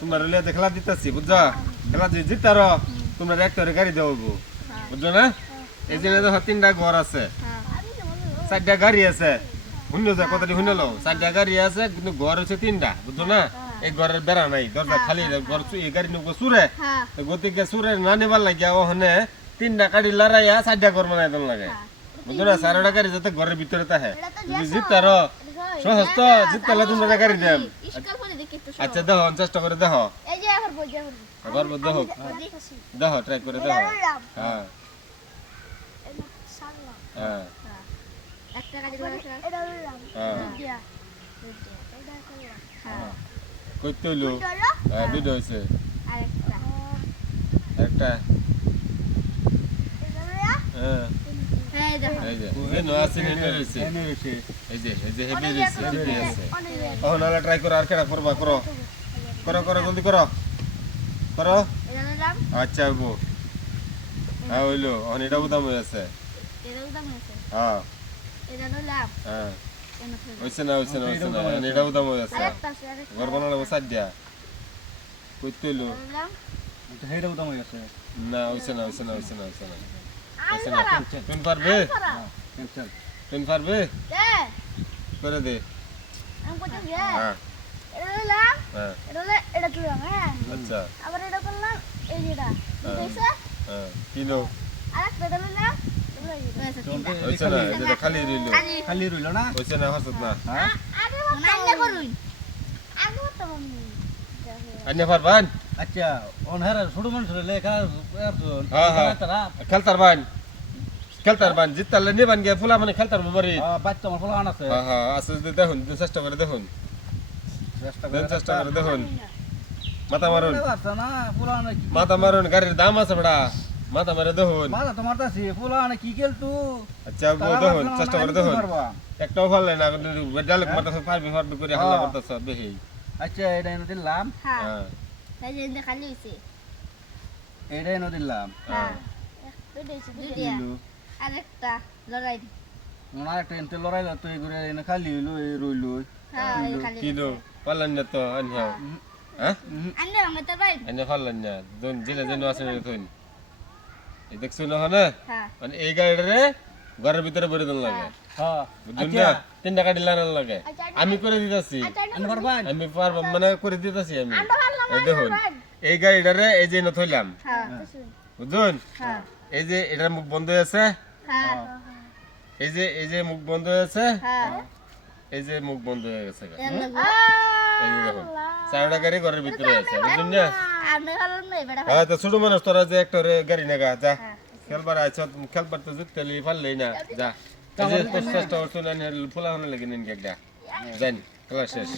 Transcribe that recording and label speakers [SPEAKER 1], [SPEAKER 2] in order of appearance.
[SPEAKER 1] তোমরা রেলে খেলা দিতেছি বুঝছ? খেলা যদি জিতার তোমরা একটা গাড়ি দেবো বুঝছ না? এই জন্য দেখো তিনটা ঘর আছে। চারটা গাড়ি আছে। শুনে যা কথাটি শুনে লো চারটা গাড়ি আছে কিন্তু ঘর হচ্ছে তিনটা বুঝছ না? এই ঘরের বেড়া নাই দরজা খালি ঘর এই গাড়ি নৌকো চুরে গতিকে চুরে না নিবার লাগিয়া ওখানে তিনটা গাড়ি লড়াইয়া চারটা ঘর বানাই দেন লাগে। বুঝছ না? চারটা গাড়ি যাতে ঘরের ভিতরে যদি জিতার সহজ তো জিতলে তোমরা গাড়ি দেন আচ্ছা দেখো চেষ্টা করে দেখো। আবার দেখো। দেখো ট্রাই করে দেখো। হ্যাঁ। হ্যাঁ।
[SPEAKER 2] একটা গাড়ি করে এটা হলাম
[SPEAKER 1] হ্যাঁ।
[SPEAKER 2] দিয়া। হ্যাঁ।
[SPEAKER 1] করতে হইল? হ্যাঁ দুটো হয়েছে একটা। হ্যাঁ
[SPEAKER 2] হ্যাঁ।
[SPEAKER 1] এই যে। এই আছে এই যে এই যে হেভি রয়েছে হেভি আছে ওহ নালে ট্রাই করো আর কেডা করবা করো। করো করো জলদি করো। করো। আচ্ছা গো হ্যাঁ হইল। অন এটা উদাম হয়ে আছে।
[SPEAKER 2] আছে?
[SPEAKER 1] হ্যাঁ।
[SPEAKER 2] এটা
[SPEAKER 1] হ্যাঁ। হইছে না হইছে না হইছে না। এটা উদাম হয়ে আছে।
[SPEAKER 2] আছে।
[SPEAKER 1] ঘর বানালে বসার দিয়া। করতে হইল।
[SPEAKER 2] এটা নিলাম
[SPEAKER 1] না হইছে না হইছে না হইছে না হইছে না। হইছে না।
[SPEAKER 2] করা
[SPEAKER 1] তুমি পারবে?
[SPEAKER 2] করা
[SPEAKER 1] তুমি পারবে করে দে হ্যাঁ হ্যাঁ
[SPEAKER 2] হ্যাঁ
[SPEAKER 1] আচ্ছা হ্যাঁ খালি রইল
[SPEAKER 3] না
[SPEAKER 1] হইছে না হসত না
[SPEAKER 3] হ্যাঁ
[SPEAKER 1] আন্য পারবান
[SPEAKER 3] আচ্ছা অনহার ছোট মানুষ খেলা
[SPEAKER 1] হ্যাঁ, হ্যাঁ। খেলতার বান খেলতার বান জিততালে নিবান গিয়ে ফুলা মানে খেলতার বাড়ি
[SPEAKER 3] বাচ্চা আমার ফলান আছে।
[SPEAKER 1] হ্যাঁ হ্যাঁ দেখুন চেষ্টা করে দেখুন।
[SPEAKER 3] চেষ্টা
[SPEAKER 1] করে দেখুন। মাথা মারুন। মাথা মারুন গাড়ির দাম আছে বড়া। মাথা মারে দেখুন।
[SPEAKER 3] মাথা তোমার কাছে ফলান কি খেলতু
[SPEAKER 1] আচ্ছা দেখুন চেষ্টা করে দেখুন। একটাও ভালো না ডালেক মাথা পারবি পারবি করে হাল্লা করতেছ বেহি
[SPEAKER 3] আচ্ছা এটা এনে দিলাম।
[SPEAKER 2] হ্যাঁ।
[SPEAKER 1] হ্যাঁ।
[SPEAKER 2] যে খালি হইছে।
[SPEAKER 3] এটা এনে দিলাম।
[SPEAKER 1] হ্যাঁ।
[SPEAKER 2] দুইটা আরেকটা লড়াই
[SPEAKER 3] ওনার একটা এনতে লড়াইলো তো এই করে এনে খালি হইল এই রইল।
[SPEAKER 2] হ্যাঁ
[SPEAKER 1] না তো হ্যাঁ?
[SPEAKER 2] আন্নে ভাঙে তো ভাই।
[SPEAKER 1] আন্য পারলেন না। দুন জেনে জেনে আছে না তুই এই দেখছ না
[SPEAKER 2] হ্যাঁ?
[SPEAKER 1] মানে এই ঘরের ভিতরে ভরে দেন লাগে।
[SPEAKER 3] হ্যাঁ।
[SPEAKER 1] বুঝুন না? তিন টাকা লাগে। আমি করে দিতেছি। আমি পারব মানে করে দিতেছি আমি। এই দেখুন এই গাড়িটারে এই যে নথইলাম
[SPEAKER 2] হ্যাঁ
[SPEAKER 1] বুঝুন
[SPEAKER 2] হ্যাঁ।
[SPEAKER 1] এই যে এটার মুখ বন্ধ আছে।
[SPEAKER 2] হ্যাঁ
[SPEAKER 1] এই যে এই যে মুখ বন্ধ হয়ে আছে
[SPEAKER 2] হ্যাঁ।
[SPEAKER 1] এই যে মুখ বন্ধ হয়ে গেছে গা। চারটা গাড়ি ঘরের ভিতরে আছে বুঝুন না? হ্যাঁ তো ছোট মানুষ তোরা যে একটা রে গাড়ি নেগা যা। খেলবার আইছ খেলবার তো জিততে লি পারলেই না যা। এই যে চেষ্টা করছ না ফুলা হনে লাগে নিন একটা। জানি খেলা শেষ।